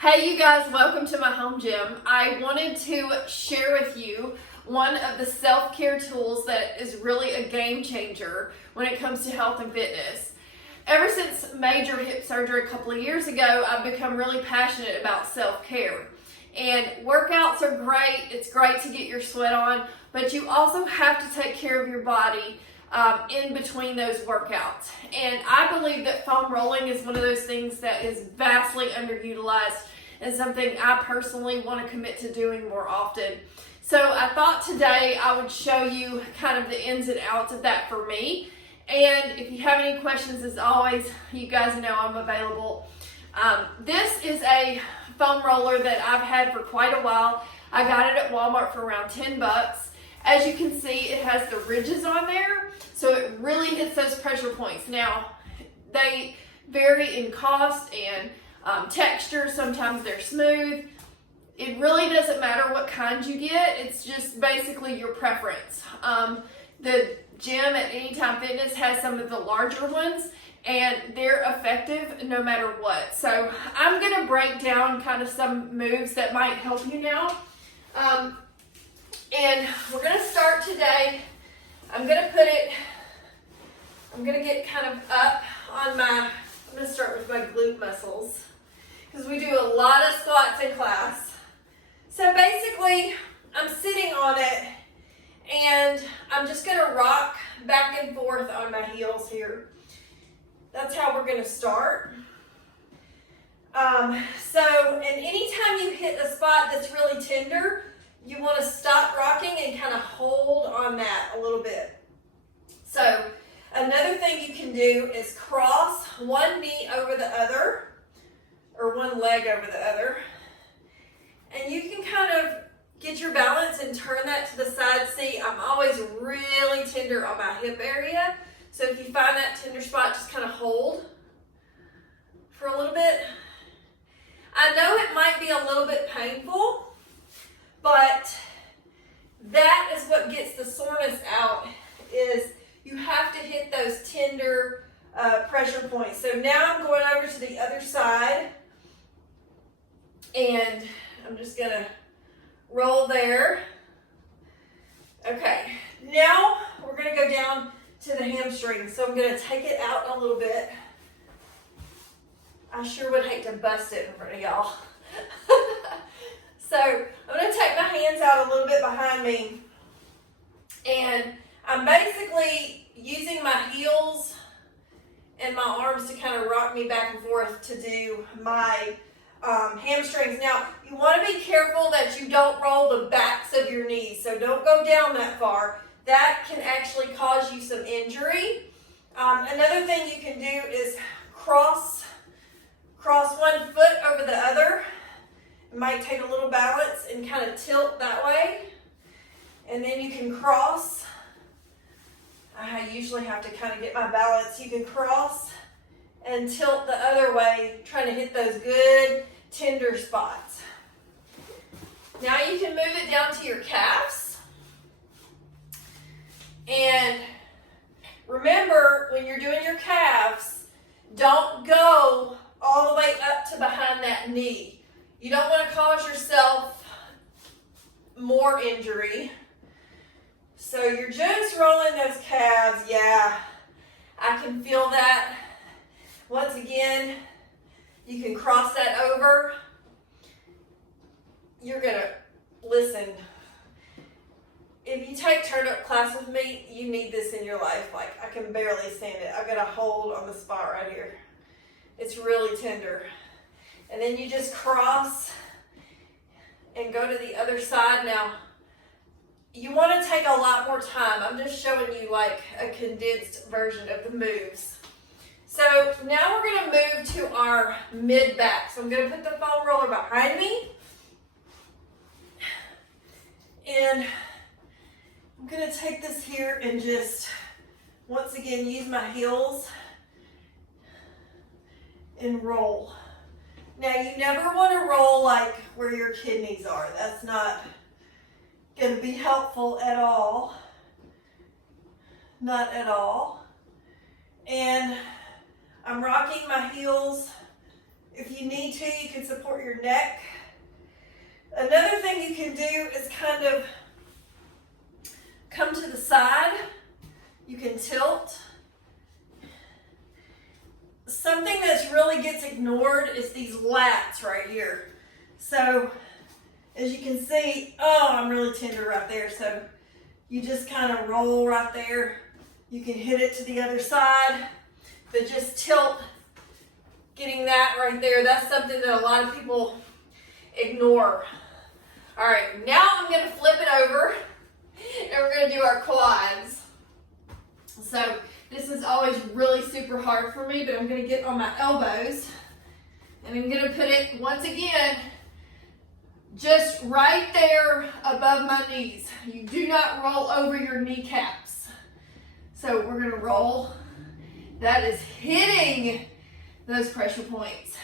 Hey you guys, welcome to my home gym. I wanted to share with you one of the self-care tools that is really a game changer when it comes to health and fitness. Ever since major hip surgery a couple of years ago, I've become really passionate about self-care. And workouts are great, it's great to get your sweat on, but you also have to take care of your body in between those workouts. And I believe that foam rolling is one of those things that is vastly underutilized and something I personally want to commit to doing more often. So I thought today I would show you kind of the ins and outs of that for me. And if you have any questions, as always, you guys know I'm available. This is a foam roller that I've had for quite a while. I got it at Walmart for around 10 bucks. As you can see, it has the ridges on there, so it really hits those pressure points. Now, they vary in cost and texture. Sometimes they're smooth. It really doesn't matter what kind you get. It's just basically your preference. The gym at Anytime Fitness has some of the larger ones, and they're effective no matter what. So I'm going to break down kind of some moves that might help you now. And we're going to start today. I'm going to get kind of up on I'm going to start with my glute muscles because we do a lot of squats in class. So basically, I'm sitting on it and I'm just going to rock back and forth on my heels here. That's how we're going to start. And anytime you hit a spot that's really tender, you want to stop rocking and kind of hold on that a little bit. So another thing you can do is cross one knee over the other, or one leg over the other. And you can kind of get your balance and turn that to the side. See, I'm always really tender on my hip area. So if you find that tender spot, just kind of hold for a little bit. I know it might be a little bit painful, but that is what gets the soreness out, is you have to hit those tender pressure points. So now I'm going over to the other side, and I'm just going to roll there. Okay, now we're going to go down to the hamstring. So I'm going to take it out a little bit. I sure would hate to bust it in front of y'all. So I'm going to take my hands out a little bit behind me, and I'm basically using my heels and my arms to kind of rock me back and forth to do my hamstrings. Now, you want to be careful that you don't roll the backs of your knees, so don't go down that far. That can actually cause you some injury. Another thing you can do is cross one foot over the other. It might take a little balance and kind of tilt that way. And then you can cross. I usually have to kind of get my balance. You can cross and tilt the other way, trying to hit those good tender spots. Now you can move it down to your calves. And remember, when you're doing your calves, don't go all the way up to behind that knee. You don't want to cause yourself more injury. So you're just rolling those calves. Yeah, I can feel that. Once again, you can cross that over. You're going to, listen, if you take turn-up class with me, you need this in your life. Like, I can barely stand it. I've got a hold on the spot right here. It's really tender. And then you just cross and go to the other side. Now, you want to take a lot more time. I'm just showing you like a condensed version of the moves. So now we're going to move to our mid-back. So I'm going to put the foam roller behind me. And I'm going to take this here and just, once again, use my heels and roll. Now, you never want to roll like where your kidneys are. That's not going to be helpful at all. Not at all. And I'm rocking my heels If you need to, you can support your neck. Another thing you can do is kind of come to the side. You can tilt. Something that really gets ignored is these lats right here. So as you can see, oh, I'm really tender right there. So you just kind of roll right there. You can hit it to the other side, but just tilt, getting that right there. That's something that a lot of people ignore. All right, now I'm gonna flip it over and we're gonna do our quads. So this is always really super hard for me, but I'm gonna get on my elbows and I'm gonna put it, once again, just right there above my knees. You do not roll over your kneecaps. So we're gonna roll. That is hitting those pressure points.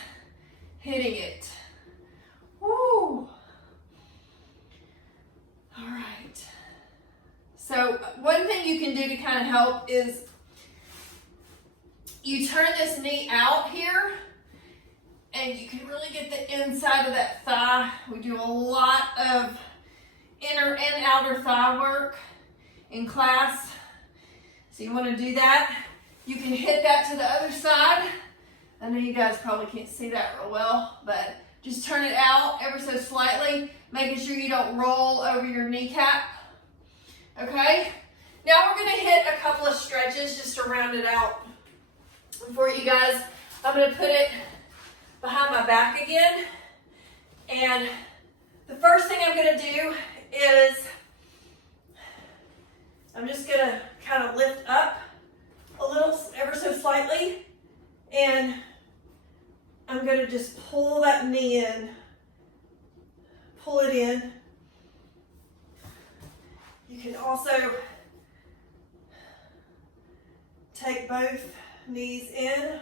Hitting it. Woo! All right. So one thing you can do to kind of help is you turn this knee out here and you can really get the inside of that thigh. We do a lot of inner and outer thigh work in class. So you want to do that. You can hit that to the other side. I know you guys probably can't see that real well, but just turn it out ever so slightly, making sure you don't roll over your kneecap. Okay? Now we're going to hit a couple of stretches just to round it out for you guys. I'm going to put it behind my back again. And the first thing I'm going to do is I'm just going to kind of lift up a little, ever so slightly. And I'm going to just pull that knee in. Pull it in. You can also take both knees in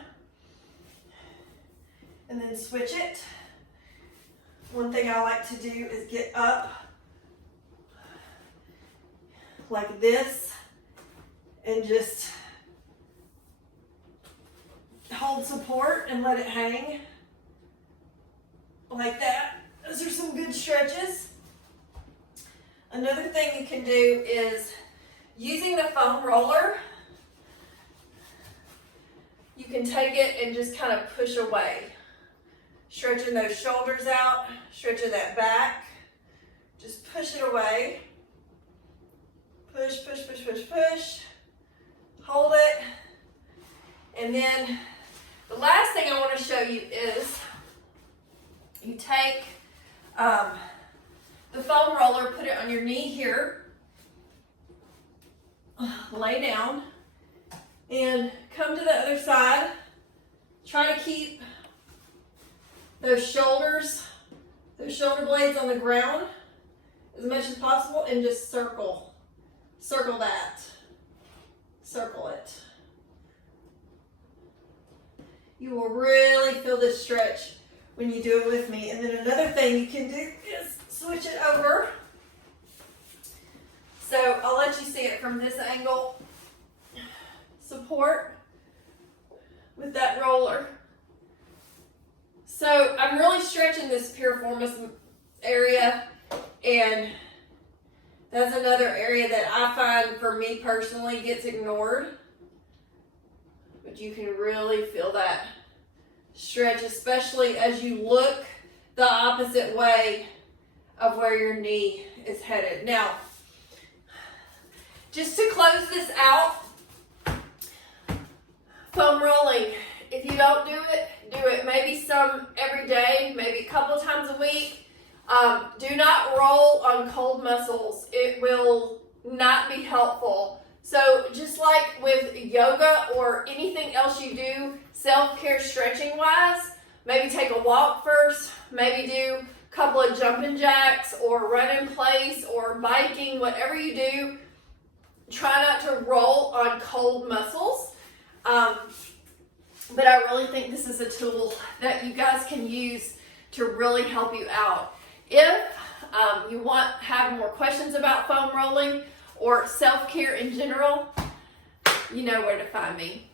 and then switch it. One thing I like to do is get up like this and just hold support and let it hang like that. Those are some good stretches. Another thing you can do is using the foam roller. You can take it and just kind of push away. Stretching those shoulders out, stretching that back. Just push it away. Push, push, push, push, push. Hold it. And then the last thing I want to show you is you take the foam roller, put it on your knee here, lay down, and come to the other side. Try to keep those shoulder blades on the ground as much as possible, and just circle that, circle it. You will really feel this stretch when you do it with me. And then another thing you can do is switch it over. So I'll let you see it from this angle. Support with that roller. So I'm really stretching this piriformis area, and that's another area that I find for me personally gets ignored. But you can really feel that stretch, especially as you look the opposite way of where your knee is headed. Now, just to close this out, foam rolling. If you don't do it maybe some every day, maybe a couple times a week. Do not roll on cold muscles. It will not be helpful. So just like with yoga or anything else you do, self-care stretching wise, maybe take a walk first, maybe do a couple of jumping jacks or run in place or biking, whatever you do. Try not to roll on cold muscles. But I really think this is a tool that you guys can use to really help you out. If you have more questions about foam rolling or self-care in general, you know where to find me.